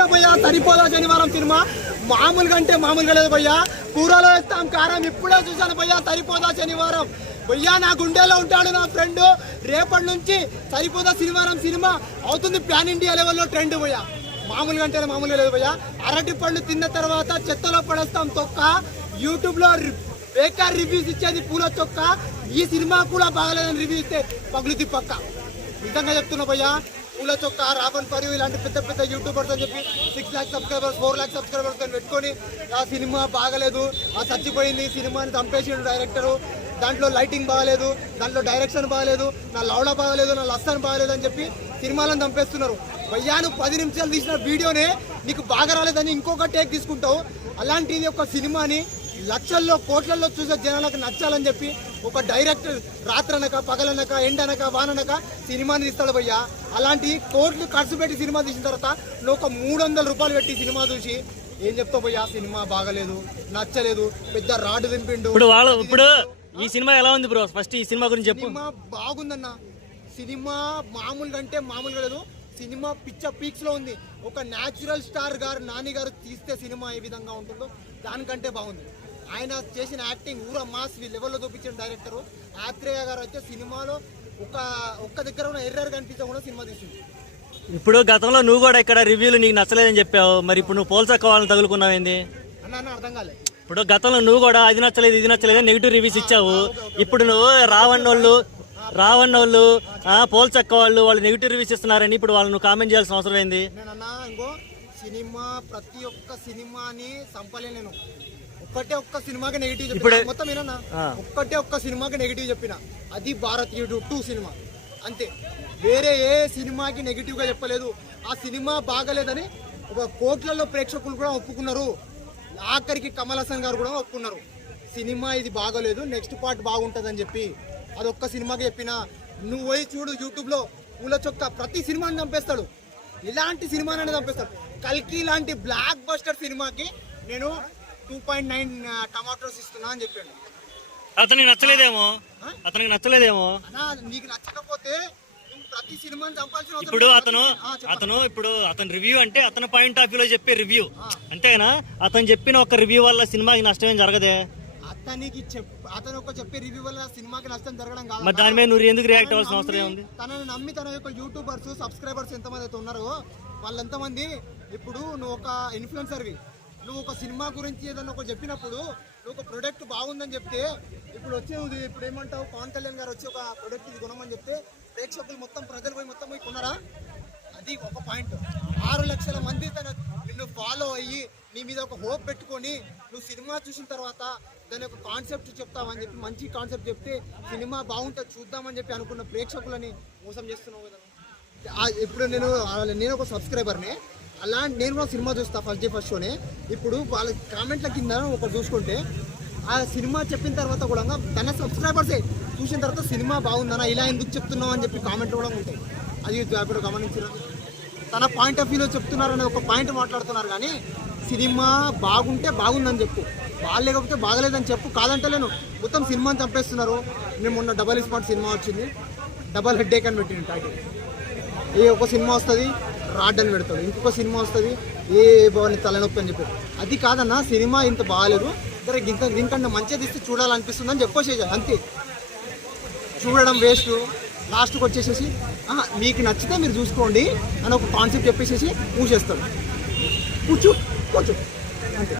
చూసిన భయ్యా సరిపోదా శనివారం సినిమా మామూలుగా అంటే మామూలుగా లేదు భయ్యా. కూరలో వేస్తాం కారం ఇప్పుడే చూసాను భయ్యా సరిపోదా శనివారం. భయ్యా నా గుండెలో ఉంటాడు నా ఫ్రెండ్. రేపటి నుంచి సరిపోదా శనివారం సినిమా అవుతుంది ప్యాన్ ఇండియా లెవెల్లో ట్రెండ్ భయ్యా. మామూలుగా అంటే మామూలుగా లేదు భయ్యా. అరటి పండు తిన్న తర్వాత చెత్తలో పడేస్తాం తొక్క. యూట్యూబ్ లో బేకార్ రివ్యూస్ ఇచ్చేది పూల తొక్క. ఈ సినిమా కూడా బాగలేదని రివ్యూ ఇస్తే పగులుతి పక్క. నిజంగా చెప్తున్నా భయ్యా. పూల చొక్క రాబన్ ఫర్ యూ ఇలాంటి పెద్ద పెద్ద యూట్యూబర్స్ అని చెప్పి 6 lakhs సబ్స్క్రైబర్స్ 4 lakhs సబ్స్క్రైబర్స్ అని పెట్టుకొని ఆ సినిమా బాగలేదు, ఆ చచ్చిపోయింది సినిమాని చంపేసిండు డైరెక్టరు, దాంట్లో లైటింగ్ బాగలేదు, దాంట్లో డైరెక్షన్ బాగలేదు, నా లౌడ బాగలేదు, నా లస్సన్ బాగలేదు అని చెప్పి సినిమాలను చంపేస్తున్నారు. భయ్యా నువ్వు 10 నిమిషాలు తీసిన వీడియోనే నీకు బాగా రాలేదని ఇంకొక టేక్ తీసుకుంటావు. అలాంటిది ఒక సినిమాని లక్షల్లో కోట్లలో చూసే జనాలకు నచ్చాలని చెప్పి ఒక డైరెక్టర్ రాత్రనక పగలనక ఎండనక వాననక సినిమాని తీస్తాడు భయ్యా. అలాంటి కోట్లు ఖర్చు పెట్టి సినిమా తీసిన తర్వాత నువ్వు ఒక 300 రూపాయలు పెట్టి సినిమా చూసి ఏం చెప్తావు భయ్యా? సినిమా బాగలేదు, నచ్చలేదు, పెద్ద రాడు దింపిండు. ఇప్పుడు ఈ సినిమా ఎలా ఉంది బ్రో? ఫస్ట్ ఈ సినిమా గురించి చెప్పు. సినిమా బాగుందన్న. సినిమా మామూలుగా అంటే మామూలుగా లేదు. సినిమా పిచ్చ పీక్స్ లో ఉంది. ఒక న్యాచురల్ స్టార్ గారు నాని గారు తీస్తే సినిమా ఏ విధంగా ఉంటుందో దానికంటే బాగుంది. ఆయన చేసిన యాక్టింగ్ ఊర మాస్ లెవెల్లో చూపించిన డైరెక్టర్ ఆత్రేయ గారు అయితే సినిమాలో ఒక్క దగ్గర ఉన్న ఎర్రర్ కనిపించకుండా సినిమా తీసింది. ఇప్పుడు గతంలో నువ్వు కూడా ఇక్కడ రివ్యూలు నీకు నచ్చలేదని చెప్పావు, మరి ఇప్పుడు నువ్వు పోల్చకోవాలని తగులుకున్నావేంది అన్న? అర్థం కాలేదు. ఇప్పుడు గతంలో నువ్వు కూడా అది నచ్చలేదు ఇది నచ్చలేదు నెగిటివ్ రివ్యూస్ ఇచ్చావు. ఇప్పుడు నువ్వు రావణోళ్ళు పోల్చక్క వాళ్ళు నెగిటివ్ రివ్యూస్ ఇస్తున్నారని ఇప్పుడు వాళ్ళు నువ్వు కామెంట్ చేయాల్సిన అవసరం ఏంది? నేనన్నా ఇంకో సినిమా ప్రతి ఒక్క సినిమాని సంపలే. నేను ఒక్క సినిమాకి నెగిటివ్ చెప్పిన మొత్తం ఏనన్నా ఒక్క సినిమాకి నెగిటివ్ చెప్పిన అది భారతీయుడు 2 సినిమా అంతే. వేరే ఏ సినిమాకి నెగిటివ్ గా చెప్పలేదు. ఆ సినిమా బాగలేదని ఒక కోట్లలో ప్రేక్షకులు కూడా ఒప్పుకున్నారు. ఆఖరికి కమల్ హాసన్ గారు కూడా ఒప్పుకున్నారు. సినిమా ఇది బాగలేదు, నెక్స్ట్ పార్ట్ బాగుంటుందని చెప్పి అదొక్క సినిమాకి చెప్పిన. నువ్వు పోయి చూడు యూట్యూబ్ లో పూల చొక్క ప్రతి సినిమాని చంపేస్తాడు. ఇలాంటి సినిమాని చంపేస్తాడు. కల్కి లాంటి బ్లాక్ బస్టర్ సినిమాకి నేను 2.9 టమాటోస్ ఇస్తున్నా అని చెప్పాడు. అతనికి నచ్చలేదేమో. నీకు నచ్చకపోతే ప్రతి సినిమాని చంపాల్సిన ఇప్పుడు అతను రివ్యూ అంటే అతని పాయింట్ ఆఫ్ వ్యూలో చెప్పే రివ్యూ అంతేనా? అతను చెప్పిన ఒక రివ్యూ వల్ల సినిమాకి నష్టం ఏం జరగదే? అతను ఒక చెప్పే రివ్యూ వల్ల సినిమాకి నష్టం జరగడం కాదు. మరి దాని మీద నువ్వు ఎందుకు రియాక్ట్ అవ్వాల్సిన అవసరం ఉంది? తనని నమ్మి తన యొక్క యూట్యూబర్స్ సబ్స్క్రైబర్స్ ఎంతమంది అయితే ఉన్నారో వాళ్ళెంతమంది. ఇప్పుడు నువ్వు ఒక ఇన్ఫ్లుయెన్సర్వి, నువ్వు ఒక సినిమా గురించి ఏదన్నా ఒక చెప్పినప్పుడు నువ్వు ఒక ప్రొడక్ట్ బాగుందని చెప్తే ఇప్పుడు ఏమంటావు? పవన్ కళ్యాణ్ గారు వచ్చి ఒక ప్రొడక్ట్ ఇది కొనమని చెప్తే ప్రేక్షకులు మొత్తం ప్రజలు పోయి కొన్నారా? అది ఒక పాయింట్. 6 లక్షల మంది నిన్ను ఫాలో అయ్యి నీ మీద ఒక హోప్ పెట్టుకొని నువ్వు సినిమా చూసిన తర్వాత దాని యొక్క కాన్సెప్ట్ చెప్తావని చెప్పి మంచి కాన్సెప్ట్ చెప్తే సినిమా బాగుంటుంది చూద్దామని చెప్పి అనుకున్న ప్రేక్షకులని మోసం చేస్తున్నావు కదా. ఇప్పుడు నేను ఒక సబ్స్క్రైబర్ని, అలా నేను కూడా సినిమా చూస్తా ఫస్ట్ షోనే. ఇప్పుడు వాళ్ళ కామెంట్ల కింద ఒకటి చూసుకుంటే ఆ సినిమా చెప్పిన తర్వాత కూడా తన సబ్స్క్రైబర్సే చూసిన తర్వాత సినిమా బాగుందన్నా ఇలా ఎందుకు చెప్తున్నావు అని చెప్పి కామెంట్లు కూడా ఉంటాయి. అది ఇప్పుడు గమనించిన తన పాయింట్ ఆఫ్ వ్యూలో చెప్తున్నారనే ఒక పాయింట్ మాట్లాడుతున్నారు. కానీ సినిమా బాగుంటే బాగుందని చెప్పు, బాగాలేకపోతే బాగలేదని చెప్పు. కాదంటలేను, మొత్తం సినిమాని చంపేస్తున్నారు. నేను మొన్న డబల్ స్పాట్ సినిమా వచ్చింది, డబల్ హెడ్ఏక్ అని పెట్టిన టైటిల్. ఒక సినిమా వస్తుంది రాడ్ అని పెడతాడు, ఇంకొక సినిమా వస్తుంది ఏ భవని తలనొప్పి అని చెప్పారు. అది కాదన్నా సినిమా ఇంత బాగాలేదు, దీనికన్నా మంచిగా తీస్తే చూడాలనిపిస్తుంది అని చెప్పేసేది. అంతే, చూడడం వేస్ట్. లాస్ట్కి వచ్చేసేసి మీకు నచ్చితే మీరు చూసుకోండి అని ఒక కాన్సెప్ట్ చెప్పేసేసి మూసేస్తాడు. కూర్చో అంతే.